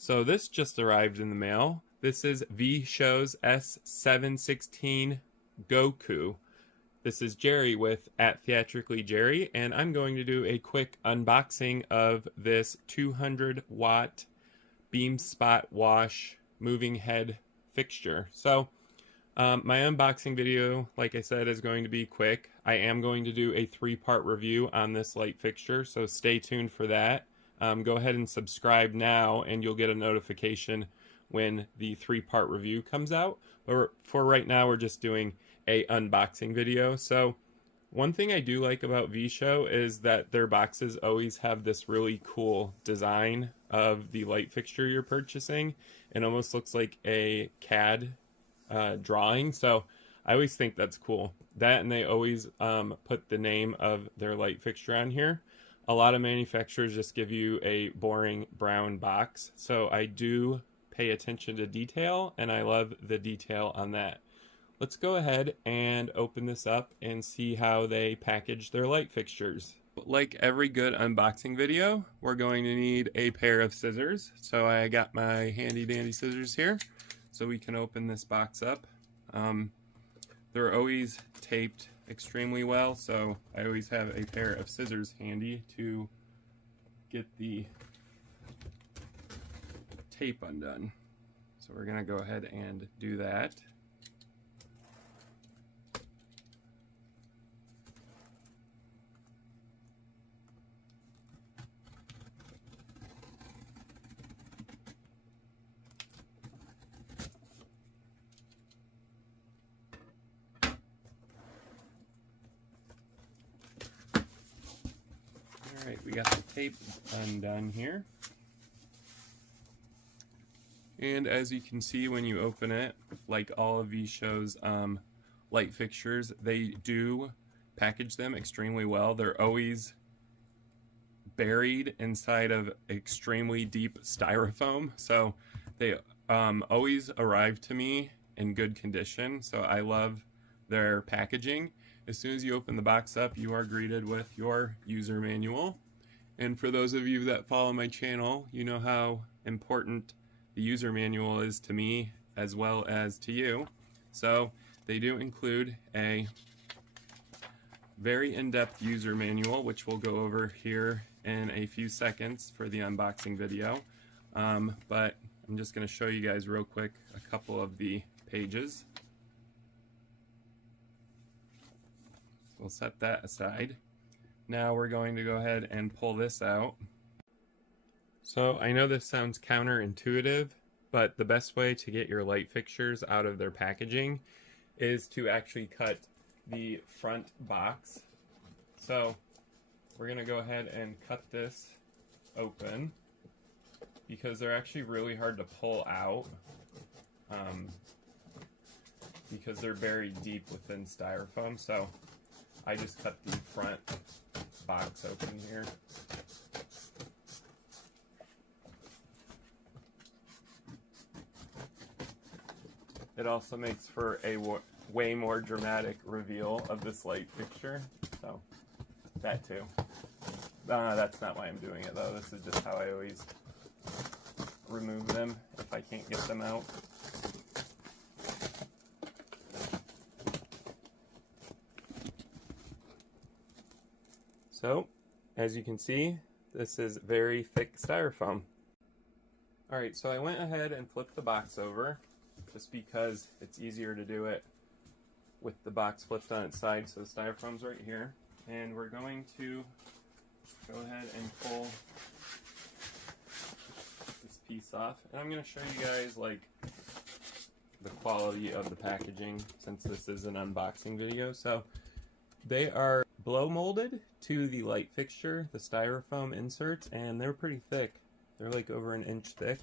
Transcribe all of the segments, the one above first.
So this just arrived in the mail. This is VSHOW's S716 Goku. This is Jerry with @theatricallyjerry, and I'm going to do a quick unboxing of this 200-watt beam spot wash moving head fixture. So my unboxing video, like I said, is going to be quick. I am going to do a 3-part review on this light fixture, so stay tuned for that. Go ahead and subscribe now and you'll get a notification when the 3-part review comes out. But for right now, we're just doing a unboxing video. So one thing I do like about VSHOW is that their boxes always have this really cool design of the light fixture you're purchasing. It almost looks like a CAD drawing, so I always think that's cool. That, and they always put the name of their light fixture on here. A lot of manufacturers just give you a boring brown box, so I do pay attention to detail, and I love the detail on that. Let's go ahead and open this up and see how they package their light fixtures. Like every good unboxing video, we're going to need a pair of scissors. So I got my handy dandy scissors here so we can open this box up. They're always taped extremely well, so I always have a pair of scissors handy to get the tape undone. So we're going to go ahead and do that. Alright, we got the tape undone here. And as you can see when you open it, like all of VSHOW's light fixtures, they do package them extremely well. They're always buried inside of extremely deep styrofoam, so they always arrive to me in good condition, so I love their packaging. As soon as you open the box up, you are greeted with your user manual. And for those of you that follow my channel, you know how important the user manual is to me as well as to you. So they do include a very in-depth user manual, which we'll go over here in a few seconds for the unboxing video. But I'm just going to show you guys real quick a couple of the pages. We'll set that aside. Now we're going to go ahead and pull this out. So I know this sounds counterintuitive, but the best way to get your light fixtures out of their packaging is to actually cut the front box. So we're going to go ahead and cut this open because they're actually really hard to pull out because they're buried deep within styrofoam. So I just cut the front box open here. It also makes for a way more dramatic reveal of this light fixture. So that too. That's not why I'm doing it though. This is just how I always remove them if I can't get them out. So, as you can see, this is very thick styrofoam. Alright, so I went ahead and flipped the box over, just because it's easier to do it with the box flipped on its side, so the styrofoam's right here. And we're going to go ahead and pull this piece off. And I'm going to show you guys like the quality of the packaging, since this is an unboxing video. So they are blow molded to the light fixture, the styrofoam inserts, and they're pretty thick. They're like over an inch thick.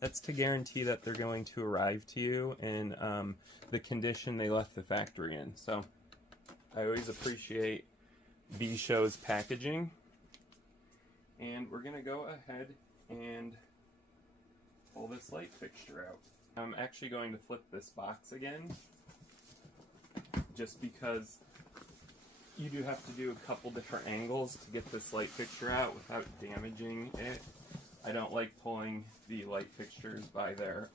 That's to guarantee that they're going to arrive to you in the condition they left the factory in. So I always appreciate VSHOW's packaging. And we're going to go ahead and pull this light fixture out. I'm actually going to flip this box again, just because you do have to do a couple different angles to get this light fixture out without damaging it I don't like pulling the light fixtures by their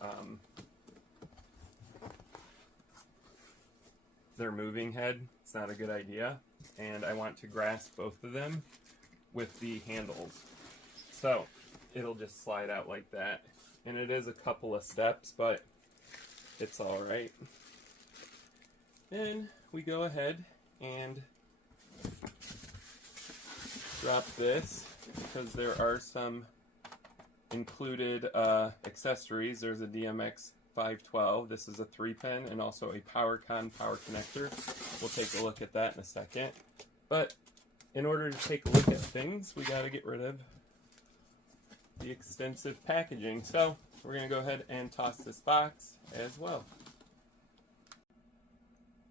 moving head. It's not a good idea, and I want to grasp both of them with the handles. So it'll just slide out like that, and it is a couple of steps, but it's all right. Then we go ahead and drop this, because there are some included accessories. There's a DMX 512. This is a 3-pin and also a PowerCon power connector. We'll take a look at that in a second. But in order to take a look at things, we got to get rid of the extensive packaging. So we're going to go ahead and toss this box as well.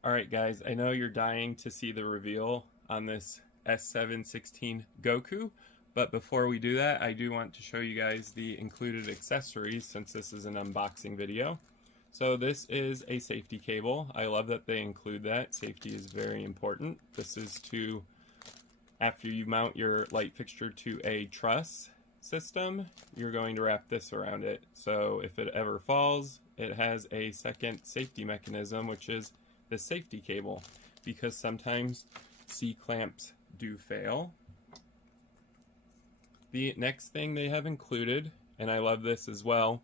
Alright guys, I know you're dying to see the reveal on this S716 Goku, but before we do that, I do want to show you guys the included accessories since this is an unboxing video. So this is a safety cable. I love that they include that. Safety is very important. This is to, after you mount your light fixture to a truss system, you're going to wrap this around it. So if it ever falls, it has a second safety mechanism, which is the safety cable, because sometimes C-clamps do fail. The next thing they have included, and I love this as well,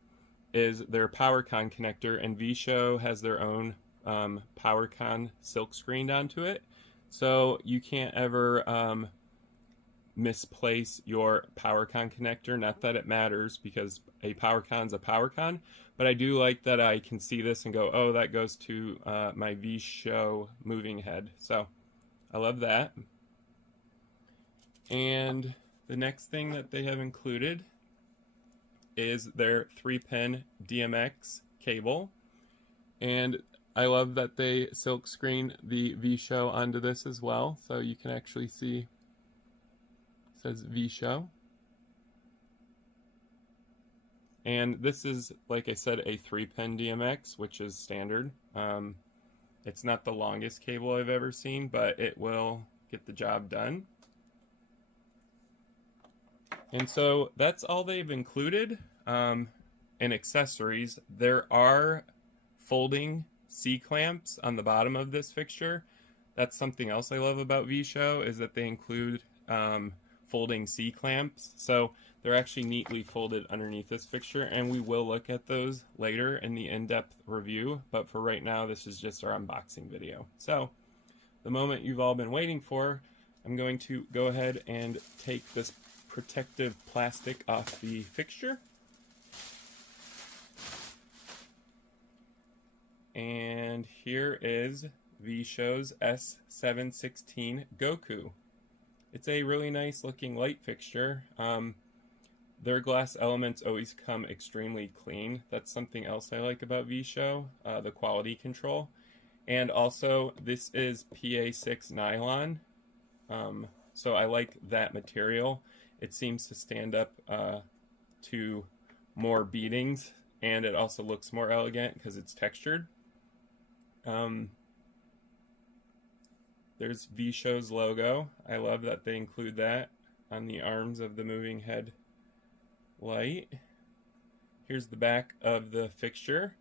is their PowerCon connector, and VSHOW has their own PowerCon silk screened onto it, so you can't ever misplace your PowerCon connector. Not that it matters, because a PowerCon's a PowerCon, but I do like that I can see this and go, oh, that goes to my VSHOW moving head. So I love that. And the next thing that they have included is their 3-pin DMX cable. And I love that they silk screen the VSHOW onto this as well, so you can actually see it says VSHOW. And this is, like I said, a 3-pin DMX, which is standard. It's not the longest cable I've ever seen, but it will get the job done. And so that's all they've included in accessories. There are folding C-clamps on the bottom of this fixture. That's something else I love about VSHOW, is that they include folding C-clamps. So they're actually neatly folded underneath this fixture, and we will look at those later in the in-depth review, but for right now this is just our unboxing video. So the moment you've all been waiting for, I'm going to go ahead and take this protective plastic off the fixture. And here is VSHOW's S716 Goku. It's a really nice looking light fixture. Their glass elements always come extremely clean. That's something else I like about VSHOW, the quality control. And also, this is PA6 nylon, so I like that material. It seems to stand up to more beatings, and it also looks more elegant because it's textured. There's VSHOW's logo. I love that they include that on the arms of the moving head light. Here's the back of the fixture.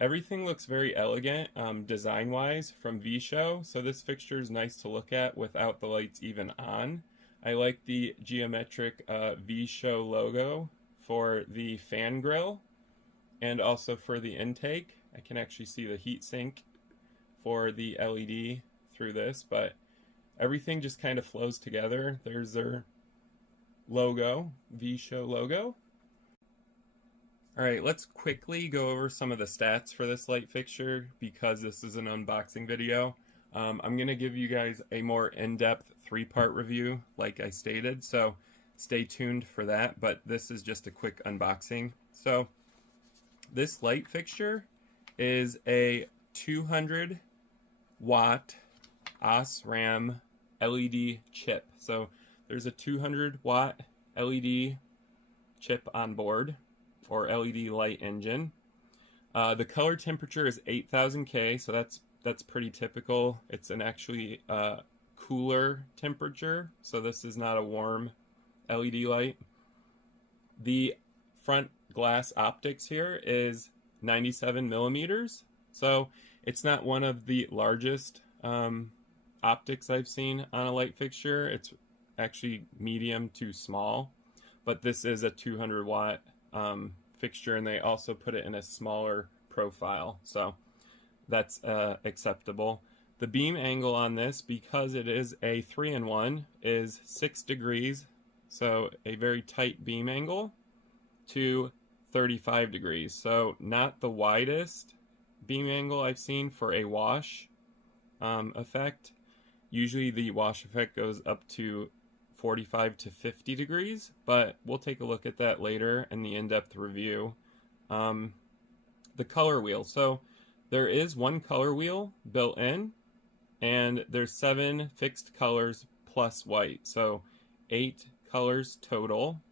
Everything looks very elegant design-wise from VSHOW, so this fixture is nice to look at without the lights even on. I like the geometric VSHOW logo for the fan grill and also for the intake. I can actually see the heat sink for the LED through this, but everything just kind of flows together. There's their logo, VSHOW logo. Alright, let's quickly go over some of the stats for this light fixture because this is an unboxing video. I'm going to give you guys a more in-depth 3-part review like I stated, so stay tuned for that, but this is just a quick unboxing. So this light fixture is a 200 watt OSRAM LED chip. So there's a 200 watt LED chip on board, or LED light engine. The color temperature is 8000 K, so that's pretty typical. It's an actually cooler temperature, so this is not a warm LED light. The front glass optics here is 97 millimeters, so it's not one of the largest optics I've seen on a light fixture. It's actually medium to small, but this is a 200 watt fixture, and they also put it in a smaller profile, so that's acceptable. The beam angle on this, because it is a 3-in-1, is 6 degrees, so a very tight beam angle, to 35 degrees. So not the widest beam angle I've seen for a wash effect. Usually the wash effect goes up to 45 to 50 degrees, but we'll take a look at that later in the in-depth review. The color wheel. So there is one color wheel built in, and there's 7 fixed colors plus white, so 8 colors total.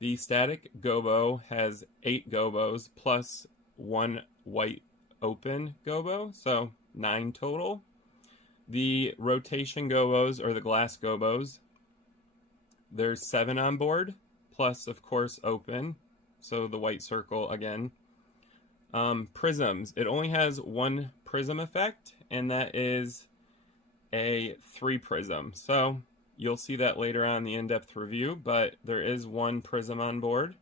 The static gobo has 8 gobos plus 1 white open gobo, so 9 total. The rotation gobos, or the glass gobos, there's 7 on board, plus of course open, so the white circle again. Prisms, it only has 1 prism effect, and that is a 3 prism. So you'll see that later on in the in-depth review, but there is 1 prism on board.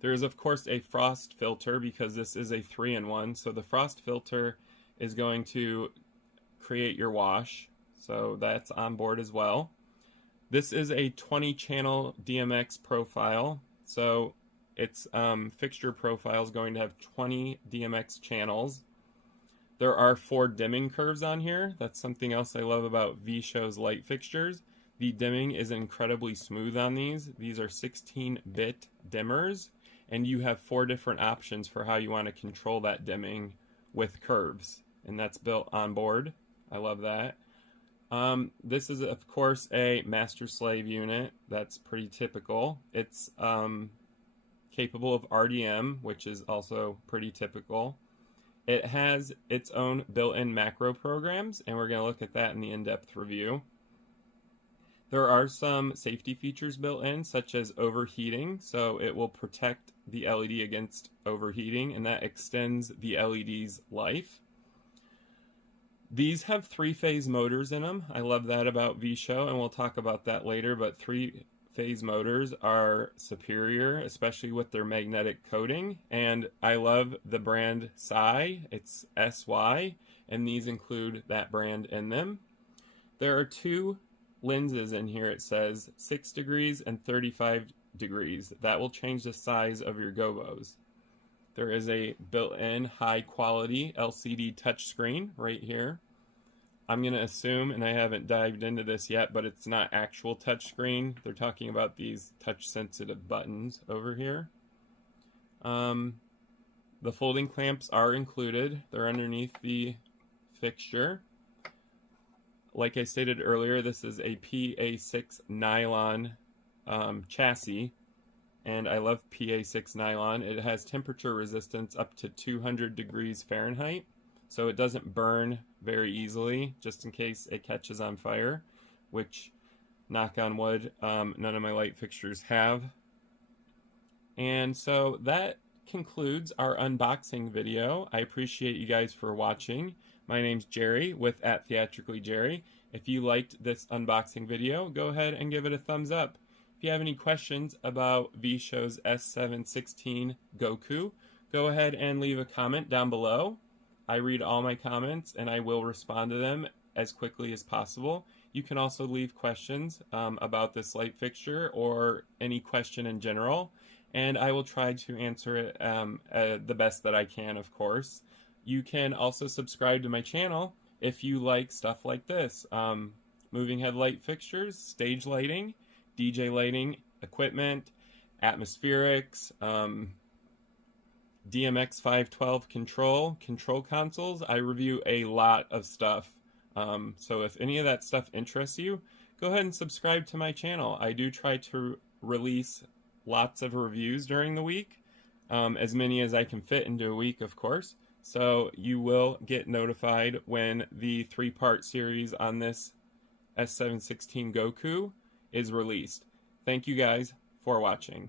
There is of course a frost filter because this is a 3-in-1, so the frost filter is going to create your wash, so that's on board as well. This is a 20 channel DMX profile, so its fixture profile is going to have 20 DMX channels. There are 4 dimming curves on here. That's something else I love about VSHOW's light fixtures. The dimming is incredibly smooth on these. These are 16-bit dimmers, and you have 4 different options for how you want to control that dimming with curves, and that's built on board. I love that. This is of course a master-slave unit. That's pretty typical. It's capable of RDM, which is also pretty typical. It has its own built-in macro programs, and we're going to look at that in the in-depth review. There are some safety features built in, such as overheating, so it will protect the LED against overheating, and that extends the LED's life. These have 3-phase motors in them. I love that about VSHOW, and we'll talk about that later, but 3-phase motors are superior, especially with their magnetic coating, and I love the brand SY. It's SY, and these include that brand in them. There are 2 lenses in here. It says 6 degrees and 35 degrees. That will change the size of your gobos. There is a built-in high-quality LCD touchscreen right here. I'm going to assume, and I haven't dived into this yet, but it's not actual touchscreen. They're talking about these touch-sensitive buttons over here. The folding clamps are included. They're underneath the fixture. Like I stated earlier, this is a PA6 nylon chassis, and I love PA6 nylon. It has temperature resistance up to 200 degrees Fahrenheit, so it doesn't burn very easily, just in case it catches on fire, which, knock on wood, none of my light fixtures have. And so that concludes our unboxing video. I appreciate you guys for watching. My name's Jerry with @TheatricallyJerry. If you liked this unboxing video, go ahead and give it a thumbs up. If you have any questions about VSHOW's S716 Goku, go ahead and leave a comment down below. I read all my comments and I will respond to them as quickly as possible. You can also leave questions about this light fixture or any question in general, and I will try to answer it the best that I can, of course. You can also subscribe to my channel if you like stuff like this. Moving head light fixtures, stage lighting, DJ lighting, equipment, atmospherics, DMX 512 control consoles. I review a lot of stuff. So if any of that stuff interests you, go ahead and subscribe to my channel. I do try to release lots of reviews during the week, as many as I can fit into a week, of course. So you will get notified when the 3-part series on this S716 Goku is released. Thank you guys for watching.